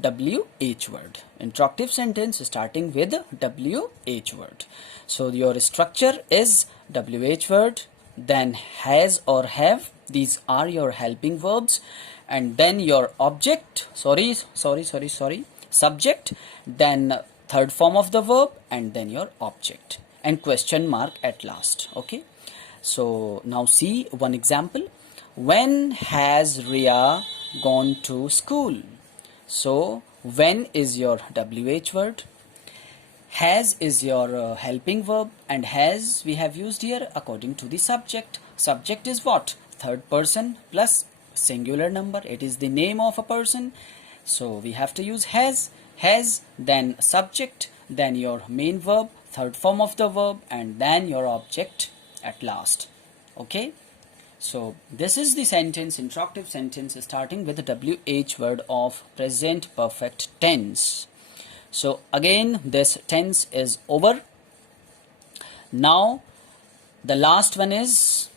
WH word. Interrogative sentence starting with WH word. So your structure is WH word, then has or have. These are your helping verbs, and then your object, subject, then third form of the verb, and then your object, and question mark at last. Okay, so now see one example. When has Ria gone to school? So when is your WH word, has is your helping verb, and has we have used here according to the subject. Subject is what? Third person plus singular number. It is the name of a person, so we have to use has, then subject, then your main verb, third form of the verb, and then your object at last. Okay, so this is the sentence, interrogative sentence starting with the WH word of present perfect tense. So again this tense is over. Now the last one is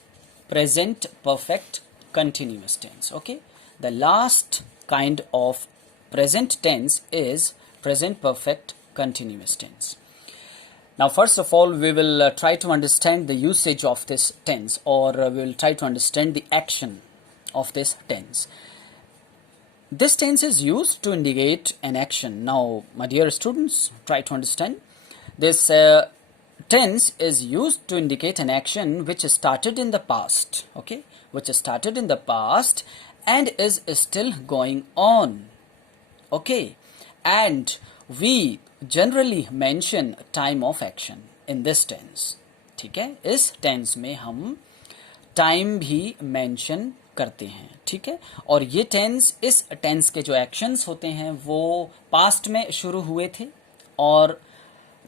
present perfect continuous tense. Okay, the last kind of present tense is present perfect continuous tense. Now first of all we will try to understand the usage of this tense, or we will try to understand the action of this tense. This tense is used to indicate an action. Now my dear students, try to understand. This tense is used to indicate an action which started in the past. Okay, which started in the past and is still going on. Okay, and we generally mention time of action in this tense. ठीक है, इस tense में हम time भी mention करते हैं. ठीक है, और ये टेंस, इस टेंस के जो एक्शंस होते हैं वो पास्ट में शुरू हुए थे और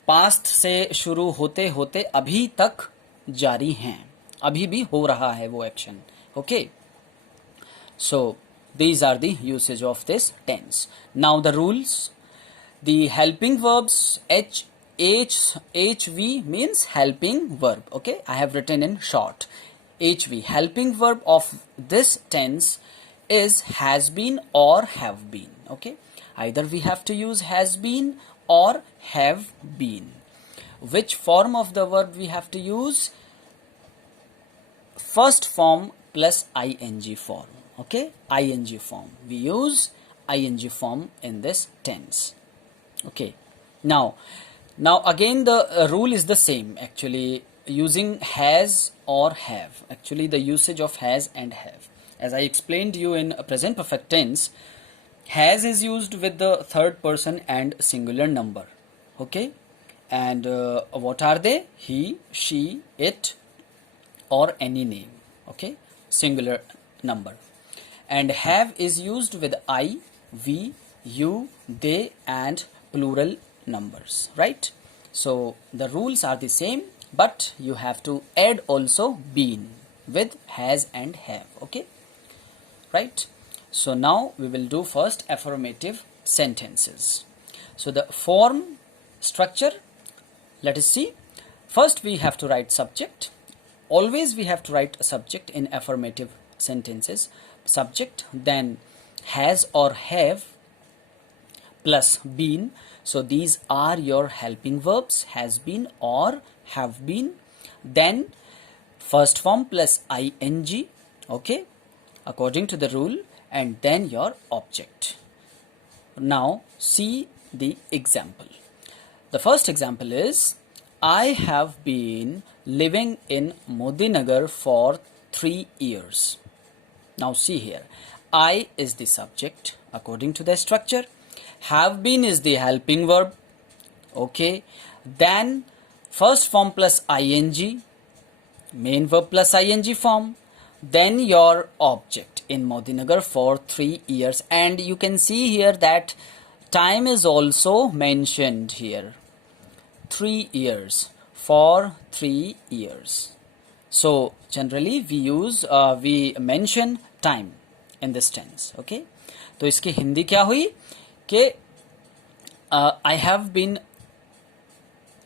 पास्ट से शुरू होते होते अभी तक जारी हैं, अभी भी हो रहा है वो action. Okay, so these are the usage of this tense. Now the rules. The helping verbs, HV means helping verb. Okay, I have written in short. HV, helping verb of this tense is has been or have been. Okay, either we have to use has been or have been. Which form of the verb we have to use? First form plus ing form. Okay, ing form. We use ing form in this tense. Okay, now again the rule is the same, actually, using has or have. Actually the usage of has and have, as I explained you in a present perfect tense, has is used with the third person and singular number. Okay, and what are they? He, she, it, or any name. Okay, singular number. And have is used with I, we, you, they, and plural numbers, right? So the rules are the same, but you have to add also been with has and have. Okay, right? So now we will do first affirmative sentences. So the form, structure, let us see. First we have to write subject. Always we have to write a subject in affirmative sentences. Subject, then has or have plus been. So these are your helping verbs, has been or have been. Then first form plus ing. Okay, according to the rule, and then your object. Now see the example. The first example is, I have been living in Modinagar for 3 years. Now see here, I is the subject according to the structure, have been is the helping verb. Okay, then first form plus ing, main verb plus ing form, then your object in Modinagar for 3 years. And you can see here that time is also mentioned here, 3 years, for 3 years. So generally we mention time in this tense. Okay, तो इसकी हिंदी क्या हुई कि I have been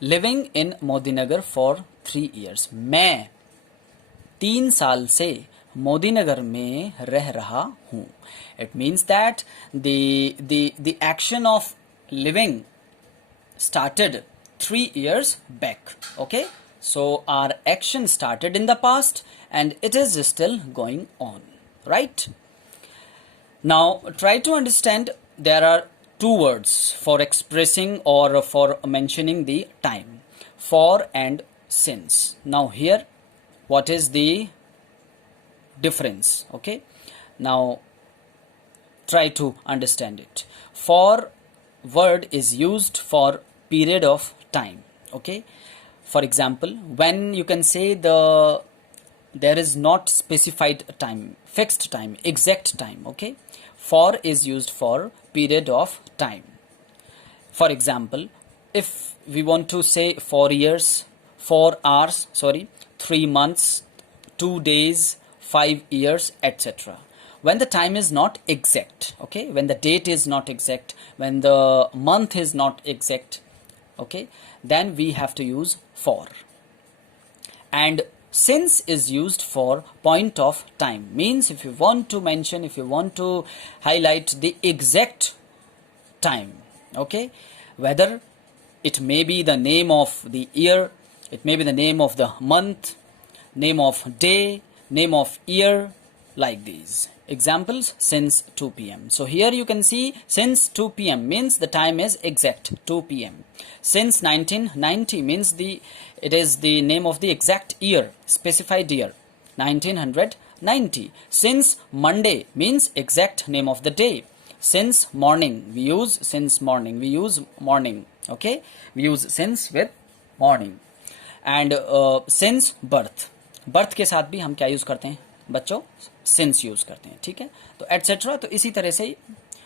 living in Modinagar for 3 years. मैं 3 साल से मोदीनगर में रह रहा हूँ. It means that the action of living started 3 years back. Okay, so our action started in the past and it is still going on, right? Now try to understand, there are two words for expressing or for mentioning the time: for and since. Now here, what is the difference? Okay, now try to understand it. For word is used for period of time. Okay, for example, when you can say there is not specified time, fixed time, exact time. Okay, for is used for period of time. For example, if we want to say 4 years, 4 hours, 3 months, 2 days, 5 years, etc., when the time is not exact, okay, when the date is not exact, when the month is not exact, okay, then we have to use for. And since is used for point of time, means if you want to mention, if you want to highlight the exact time, okay, whether it may be the name of the year, it may be the name of the month, name of day, name of year, like these. Examples: since 2 p.m. So here you can see since 2 p.m. means the time is exact 2 p.m. Since 1990 means it is the name of the exact year, specified year, 1990. Since Monday means exact name of the day. Since morning, we use since morning, we use morning. Okay, we use since with morning. And since birth, birth के साथ भी हम क्या use करते हैं बच्चों? Since use करते हैं, ठीक है? तो एटसेट्रा, तो इसी तरह से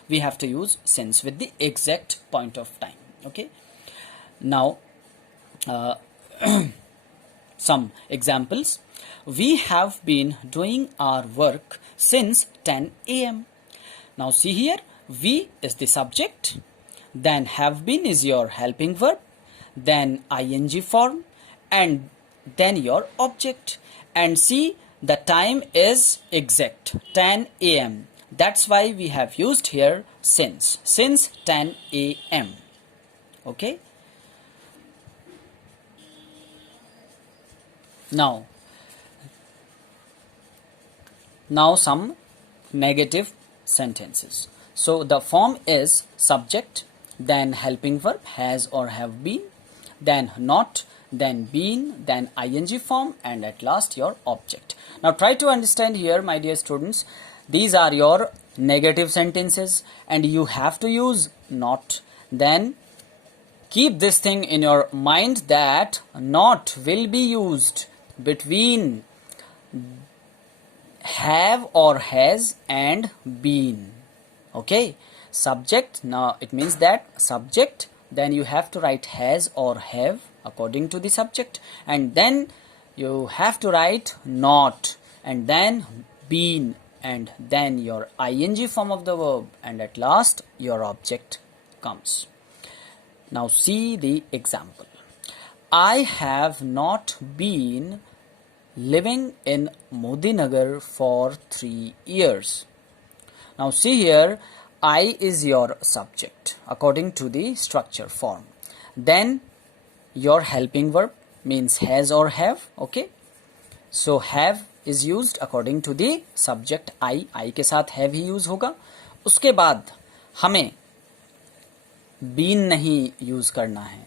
we have to use since with the exact point of time. Okay, now some examples. We have been doing our work since 10 a.m. Now see here, we is the subject, then have been is your helping verb, then ing form, and then your object. And see, the time is exact 10 a.m. That's why we have used here since 10 a.m. Okay. Now some negative sentences. So the form is subject, then helping verb has or have been, then not, then been, then ing form, and at last your object. Now try to understand here, my dear students, these are your negative sentences and you have to use not. Then keep this thing in your mind that not will be used between have or has and been. Okay, subject, now it means that subject, then you have to write has or have according to the subject, and then you have to write not, and then been, and then your ing form of the verb, and at last your object comes. Now see the example. I have not been living in Modinagar for 3 years. Now see here, I is your subject according to the structure form. Then your helping verb means has or have. Okay, so have is used according to the subject I के साथ have he use होगा. उसके बाद हमें been नहीं use करना है.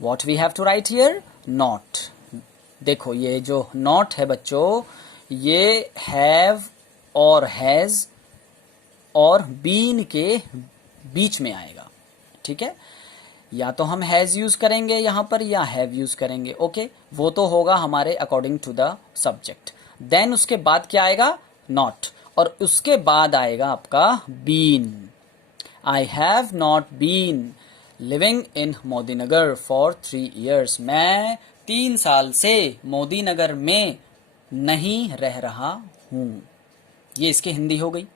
What we have to write here? Not. देखो ये जो not है बच्चों, ये have और has और been के बीच में आएगा, ठीक है? या तो हम has यूज करेंगे यहाँ पर या have यूज करेंगे. ओके, वो तो होगा हमारे according to the subject. Then उसके बाद क्या आएगा? not. और उसके बाद आएगा आपका been. I have not been living in Modinagar for 3 years. मैं 3 साल से मोदीनगर में नहीं रह रहा हूं. ये इसकी हिंदी हो गई.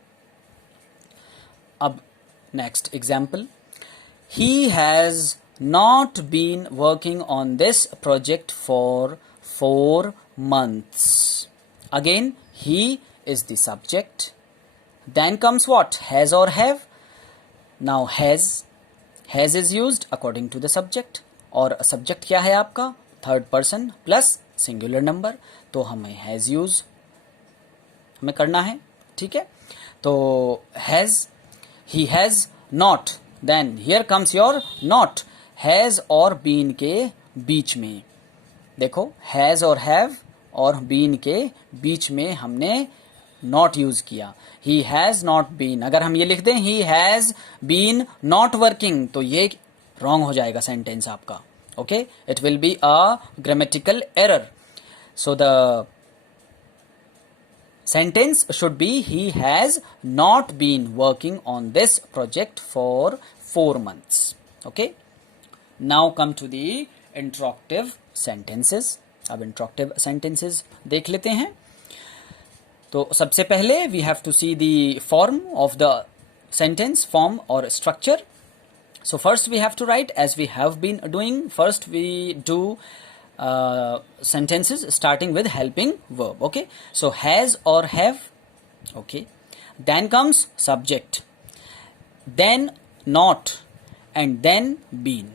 अब next example. He has not been working on this project for 4 months. Again, he is the subject, Then comes what? Has or have. Now has is used according to the subject. और subject क्या है आपका? Third person plus singular number, तो हमें has use हमें करना है, ठीक है. तो has, he has not, then here comes your not. Has और बीन के बीच में देखो, हैज और हैव और बीन के बीच में हमने नॉट यूज किया. ही हैज नॉट बीन, अगर हम ये लिख दें he has been not working, तो ये रॉन्ग हो जाएगा सेंटेंस आपका. Okay, it will be a grammatical error. So the sentence should be he has not been working on this project for 4 months. Okay, now come to the interrogative sentences. अब interrogative sentences देख लेते हैं. तो सबसे पहले we have to see the form of the sentence, form or structure. So first we have to write, as we have been doing, first we do sentences starting with helping verb. Okay, so has or have. Okay, then comes subject, then not, and then been,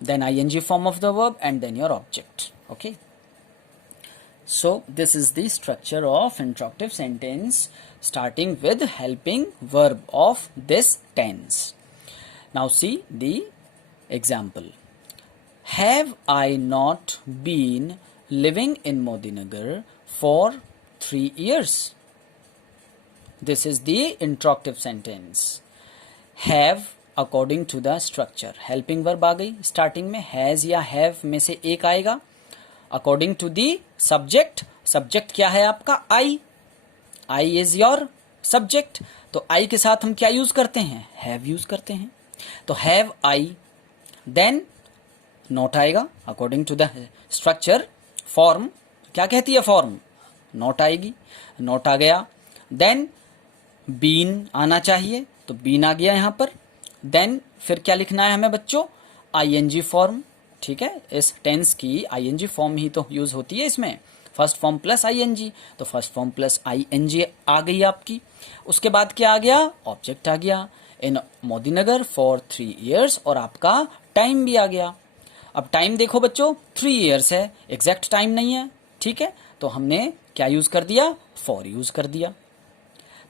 then ing form of the verb, and then your object. Okay, so this is the structure of interrogative sentence starting with helping verb of this tense. Now see the example. Have I not been living in Modinagar for 3 years? This is the interrogative sentence. Have according to the structure, helping verb आ गई starting में, has या have में से एक आएगा. According to the subject, subject क्या है आपका? I is your subject. तो I के साथ हम क्या यूज करते हैं? have यूज करते हैं. तो have I, then नॉट आएगा according to the structure. Form क्या कहती है? फॉर्म नॉट आएगी, नॉट आ गया. देन बीन आना चाहिए, तो बीन आ गया यहाँ पर. देन फिर क्या लिखना है हमें बच्चों? I N G form. ठीक है, इस टेंस की आईएनजी फॉर्म ही तो यूज होती है इसमें. फर्स्ट फॉर्म प्लस आईएनजी, तो फर्स्ट फॉर्म प्लस आईएनजी आ गई आपकी. उसके बाद क्या आ गया? ऑब्जेक्ट आ गया. इन मोदीनगर फॉर 3 years, और आपका टाइम भी आ गया. अब टाइम देखो बच्चों, 3 years है, एग्जैक्ट टाइम नहीं है. ठीक है, तो हमने क्या यूज कर दिया? फॉर यूज कर दिया.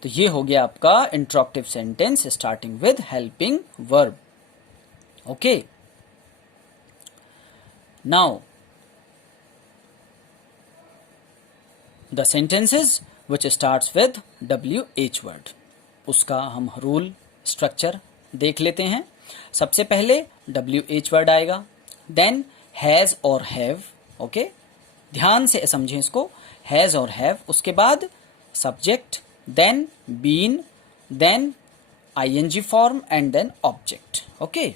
तो ये हो गया आपका interrogative sentence starting with helping verb. Okay, now the sentences which starts with WH word, उसका हम रूल स्ट्रक्चर देख लेते हैं. सबसे पहले WH वर्ड आएगा, देन हैज और हैव. ओके, ध्यान से समझें इसको. हैज और हैव, उसके बाद subject, then been, then I N G form, and then object. Okay,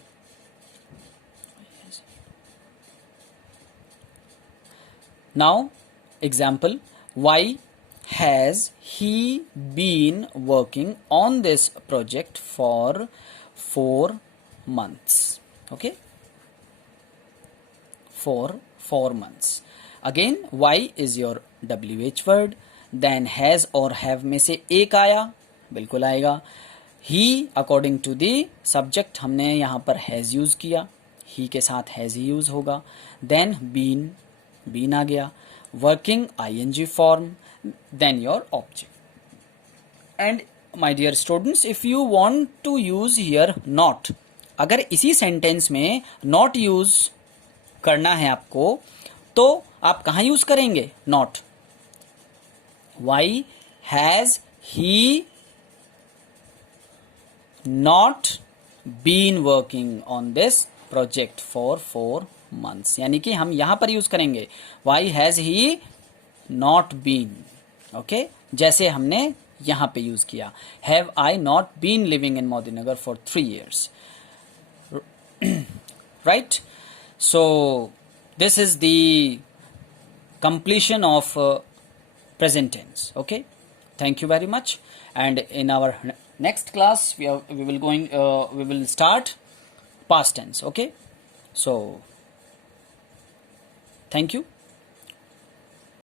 now example. Why has he been working on this project for 4 months. Okay, for 4 months. Again, why is your WH word. Then has और have में से एक आया, बिल्कुल आएगा. he according to the subject, हमने यहाँ पर has यूज किया, he के साथ has ही यूज होगा. then been आ गया. working ing form, then your object. and my dear students, if you want to use here not, अगर इसी सेंटेंस में not यूज करना है आपको, तो आप कहां यूज करेंगे not? Why has he not been working on this project for 4 months, यानी कि हम यहां पर यूज करेंगे why has he not been. Okay, जैसे हमने यहां पे यूज किया, have I not been living in Modinagar for 3 years. Right? So this is the completion of present tense. Okay, thank you very much. And in our next class we will start past tense. Okay, so thank you.